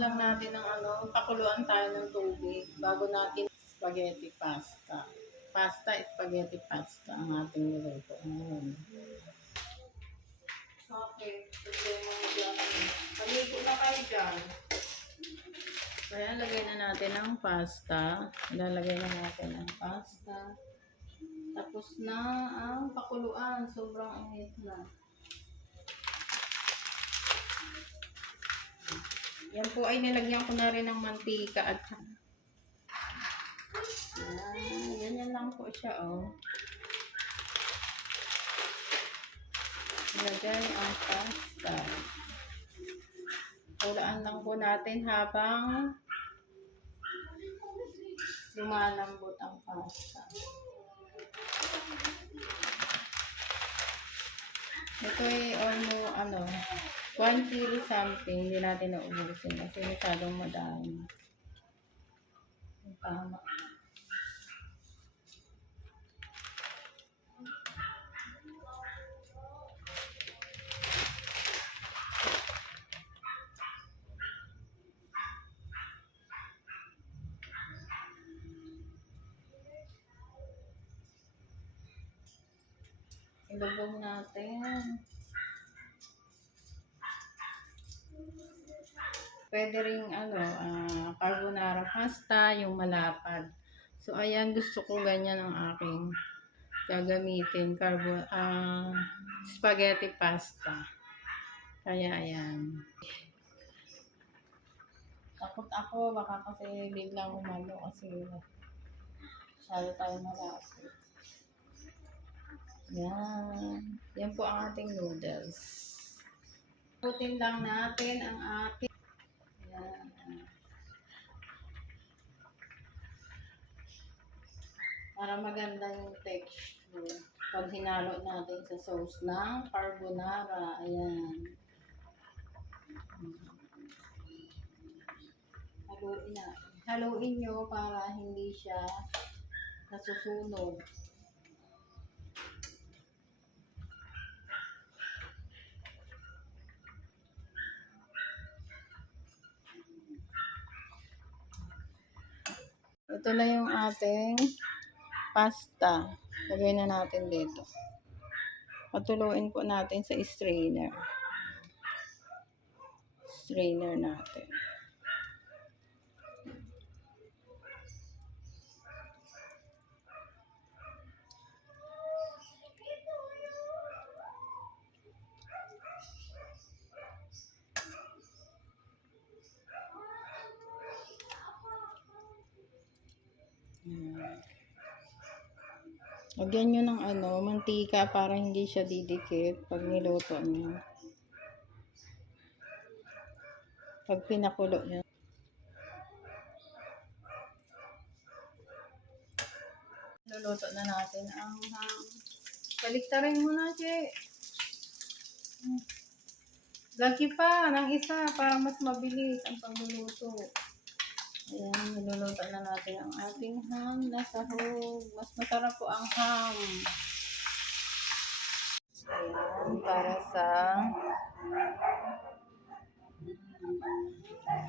lang natin ng pakuluan tayo ng tubig bago natin spaghetti pasta. Spaghetti pasta ang ating niluto ngayon. Okay, problema mo dyan. Paligo na kayo dyan. Kaya lagay na natin ang pasta. Ilalagay na natin ang pasta. Tapos na ang pakuluan. Sobrang init na. Yan po ay nilagyan ko na rin ng mantika at yan lang po siya, oh. Ilagay ang pasta. Hulaan lang po natin habang lumalambot ang pasta. Ito ay almost 1 kilo something. Hindi natin naubusin kasi masyadong madami. Tama. Ilubog natin. Pwede ring carbonara pasta, yung malapad. So ayan, gusto ko ganyan ang aking gagamitin, spaghetti pasta. Kaya ayan. Takot ako baka kasi biglang umano kasi masyado tayo malapit. Yan. Yan po ang ating noodles. Putin lang natin ang ating para maganda yung texture. Pag hinalo natin sa sauce ng carbonara, ayan. Haluin na. Haluin nyo para hindi siya nasusunog. Ito na yung ating pasta. Lagay na natin dito. Patuluin po natin sa strainer. Strainer natin. Lagyan nyo ng mantika para hindi siya didikit pag niluto nyo. Pag pinakulo nyo. Luluto na natin ang baliktarin mo na, Che. Lagi pa ng isa para mas mabilis ang pagluluto. Ayan, niluluto na natin ang ating ham na sahog. Mas masarap po ang ham. Ayan, para sa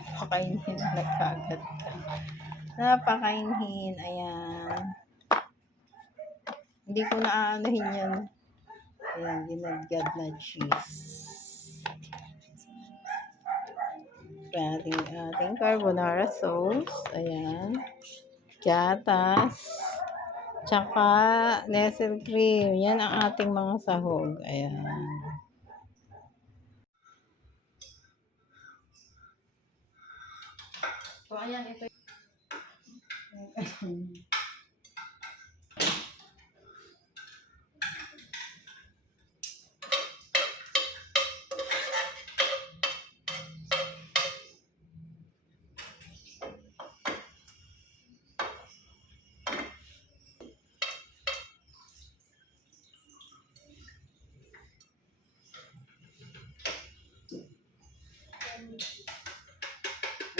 napakainhin na nagkagad ka. Napakainhin. Ayan. Hindi ko na aanahin yan. Ayan, ginagad na cheese. Ating carbonara sauce. Ayan. Gatas. Tsaka Nestle cream. Yan ang ating mga sahog. Ayan. So, ayan. Ito.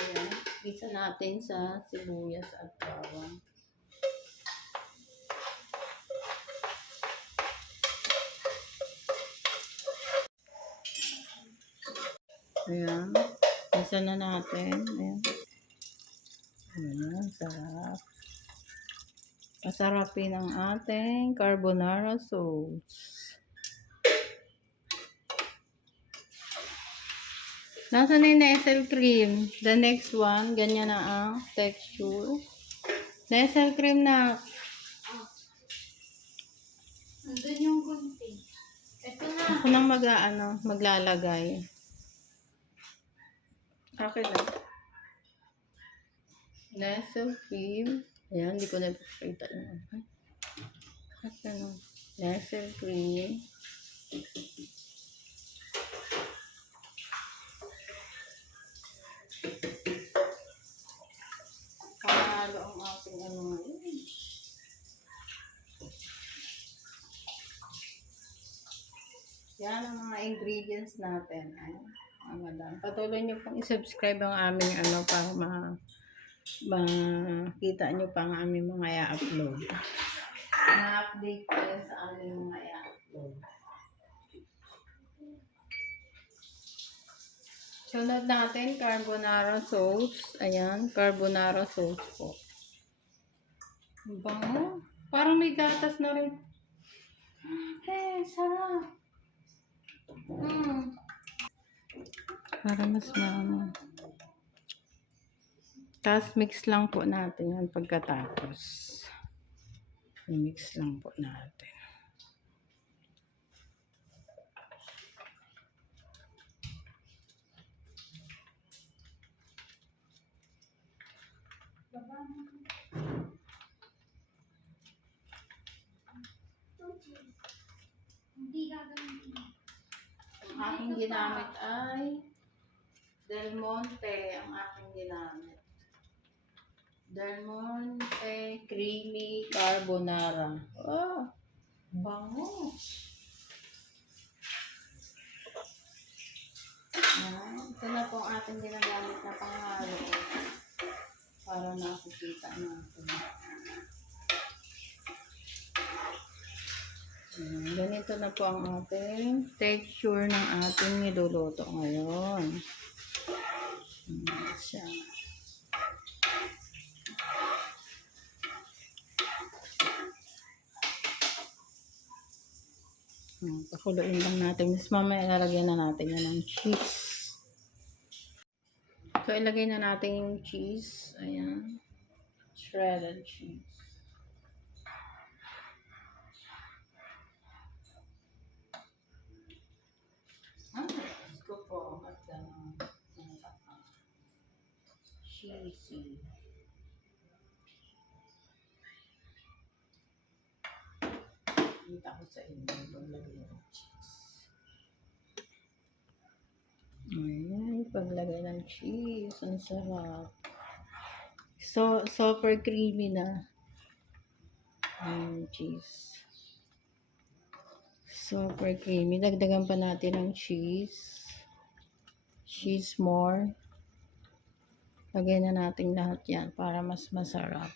Ayan, isa natin sa sibuyas at bawang. Ayan. Isa na natin. Ayan. Ayan, sarap. Masarapin ang ating carbonara sauce. Nasaan na yung Nestle cream? The next one, ganyan na ang texture. Nestle cream na. Nandun yung kunti. Ito na. Ako nang maglalagay. Akin na. Nestle cream. Ayan, hindi ko na ipapakita yun. Ano? Nestle cream. Panalo ang ating ano ngayon. Yan ang mga ingredients natin. Ayan. Madam. Patuloy niyo pong i-subscribe ang aming para makita niyo pa ang aming mga i-upload. Na-update kayo sa aming mga i-upload. Sunod natin, carbonara sauce. Ayan, carbonara sauce po. Ang bango. Parang may gatas na rin. Sarap. Para mas maano. Tapos mix lang po natin yan pagkatapos. I-mix lang po natin. Hindi gagawin. Ang aking ginamit ay Del Monte ang aking ginamit. Del Monte Creamy Carbonara. Oh, bango. Ito na po ang ating ginagamit na panghalo para nakikita natin. Ganito na po ang ating texture ng ating niluluto ngayon. Siya. Pakuluin lang natin. Mas mamaya ilalagyan na natin yan ng cheese. So, ilagay na natin yung cheese. Ayan. Shredded cheese. Gusto po. At cheesy. Kita ko sa inyo. Paglagay ng cheese. Ayan. Paglagay ng cheese. Ang sarap. So, super creamy na. Cheese. Super creamy. Dagdagan pa natin ng cheese. Cheese more. Lagay na natin lahat yan para mas masarap.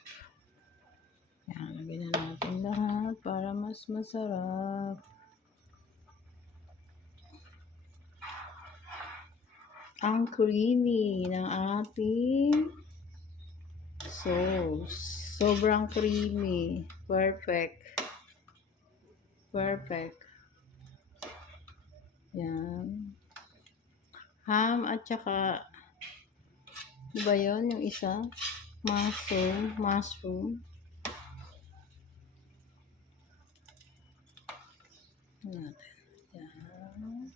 Yan, lagay na natin lahat para mas masarap. Ang creamy ng ating sauce. Sobrang creamy. Perfect. Perfect. Yan. Ham at saka diba yun? Yung isa? Mushroom. Natin. Yan.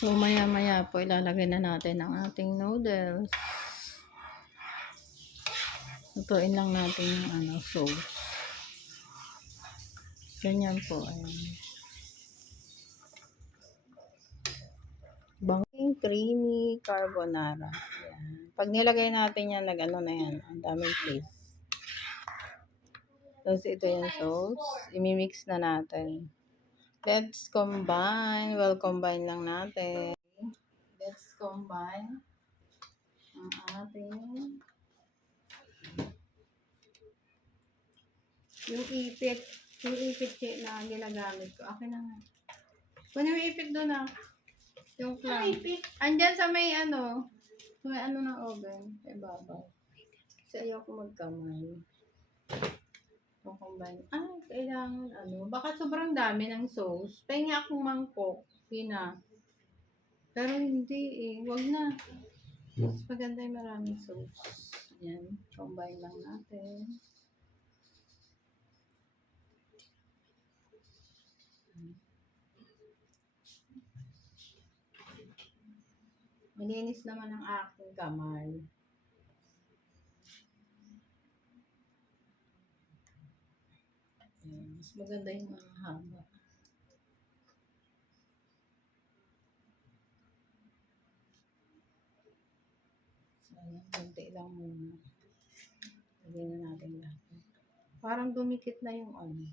So, maya-maya po ilalagay na natin ang ating noodles. Lutuin lang natin yung sauce. Ganyan po. Ayan. Banging creamy carbonara. Ayan. Pag nilagay natin yan, na yan. Ang daming place. Tapos ito yung sauce. Imimix na natin. Let's combine. Well, combine lang natin. Let's combine ang ating Yung ipit na ginagamit ko. Akin na nga. Kung yung ipit doon na. Yung clam. Andyan sa may ano. Sa may ano ng oven. Sa ibabaw. Kasi ayoko magkamay. Combine. Kailangan ano. Baka sobrang dami ng sauce. Pahingi akong mangkok. Pina. Pero hindi eh. Wag na. Mas maganda yung maraming sauce. Ayan. Combine lang natin. Malinis naman ang aking kamay. Ayan. Mas maganda yung mga haba. So, ayan. Konti lang muna. Lagyan na natin lahat. Parang dumikit na yung ano.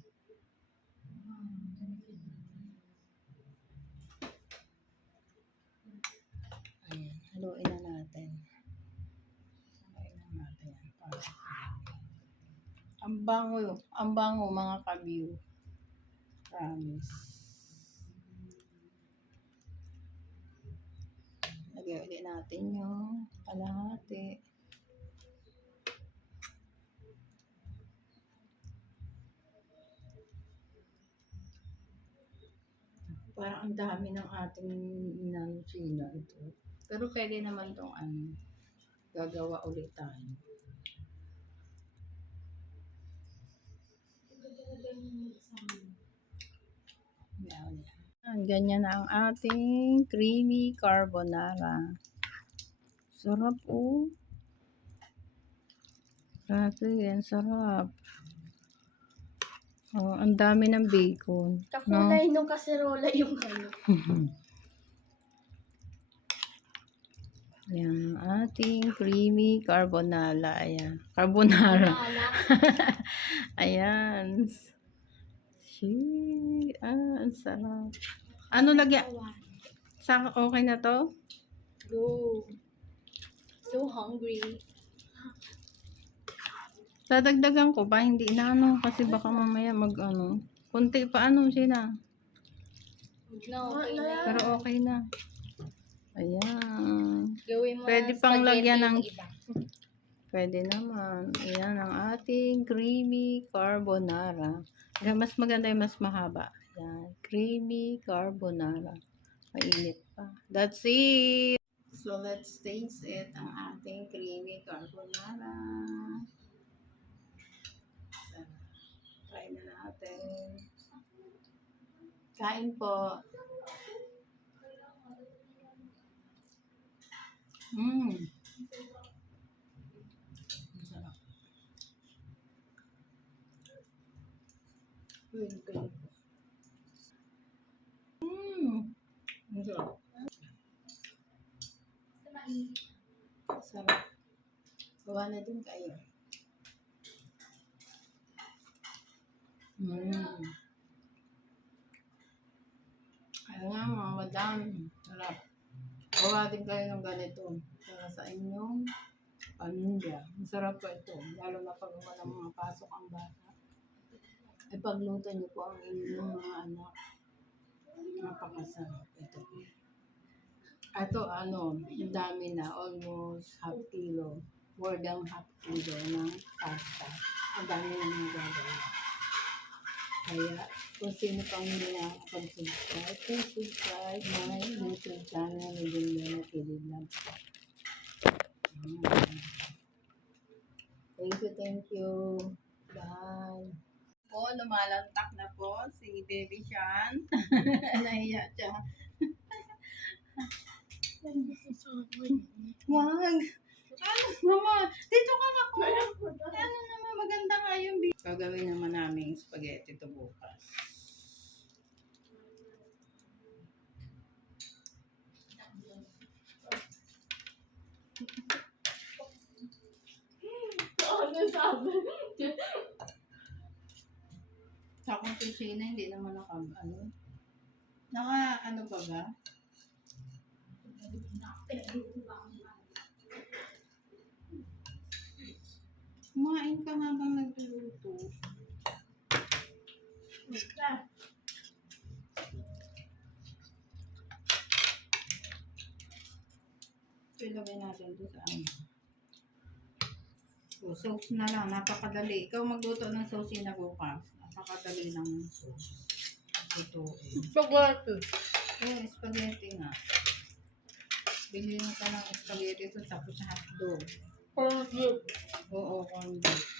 Ayan. Haluin na natin. Haluin na natin. Ang bango mga ka-view. Promise. Lagyan ulit natin yung kalahati. Parang ang dami ng ating inalusina ito. Pero pwede naman itong ano, gagawa ulit tayo. Ganyan na ang ating creamy carbonara. Sarap oh. Grabe, yan sarap. Oh, ang dami ng bacon. Kakulay nung kaserola yung ano. Yan ang ating creamy carbonara. Ayan. Carbonara. Ayan. Ang sarap. Ano lagyan? Okay na to? Go. So hungry. Dadagdagan ko pa, hindi na ano, kasi baka mamaya mag ano. Kunti pa ano sila. No, okay na. Pero okay na. Ayan. Gawin mo Pwede ng pang spaghetti lagyan ng... yung iba. Pwede naman. Ayan ang ating creamy carbonara. Ayan, mas maganda yung mas mahaba. Ayan. Creamy carbonara. Mainit pa. That's it! So, let's taste it. Ang ating creamy carbonara. So, try na natin. Kain po. Masarap. Masarap. Sarap. Gawa na din kayo. Kaya nga mga madam, sarap. Gawa din kayo ng ganito. Para sa inyong pamilya. Masarap po ito. Lalo na pag walang mga pasok ang bata. Ay pagluto niyo po ang inyong mga anak. Napakasarap ito. Ito ano, ang dami na. Almost half kilo. More than half kilo ng pasta. Ang dami na mga gagawin. Kaya, kung sino pang hindi nakakapag-subscribe, please subscribe my YouTube channel, Legendary Kilid Lab. Thank you. Bye. Po, lumalantak na po si Baby Sean. Nahiya siya. Wag. Ano, mama? Dito ka na ko. Ano naman, maganda nga yung gagawin naman namin spaghetti to bukas. Ano sabi? Sa akong kusina, hindi naman naka ano pa ba? Kumain ka habang nagluluto. Ilagay natin ito sa ano. So, sauce na lang. Napakadali. Ikaw magluto ng sauce na bukas. Napakadali ng sauce. Ito eh. Spaghetti. Oh, spaghetti nga. Bilhin ka ng spaghetti so tapos sa hotdog. Corned beef. Oo, corned beef.